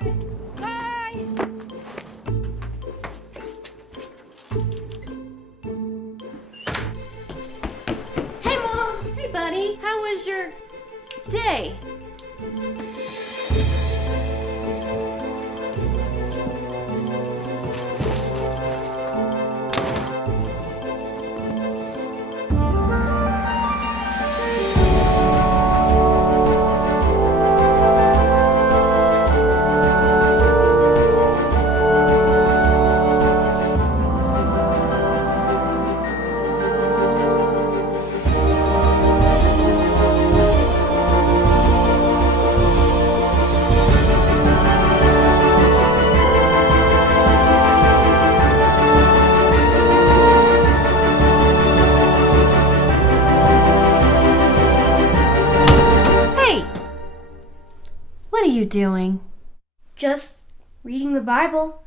Bye! Hey, Mom! Hey, buddy! How was your day? Hey! What are you doing? Just reading the Bible.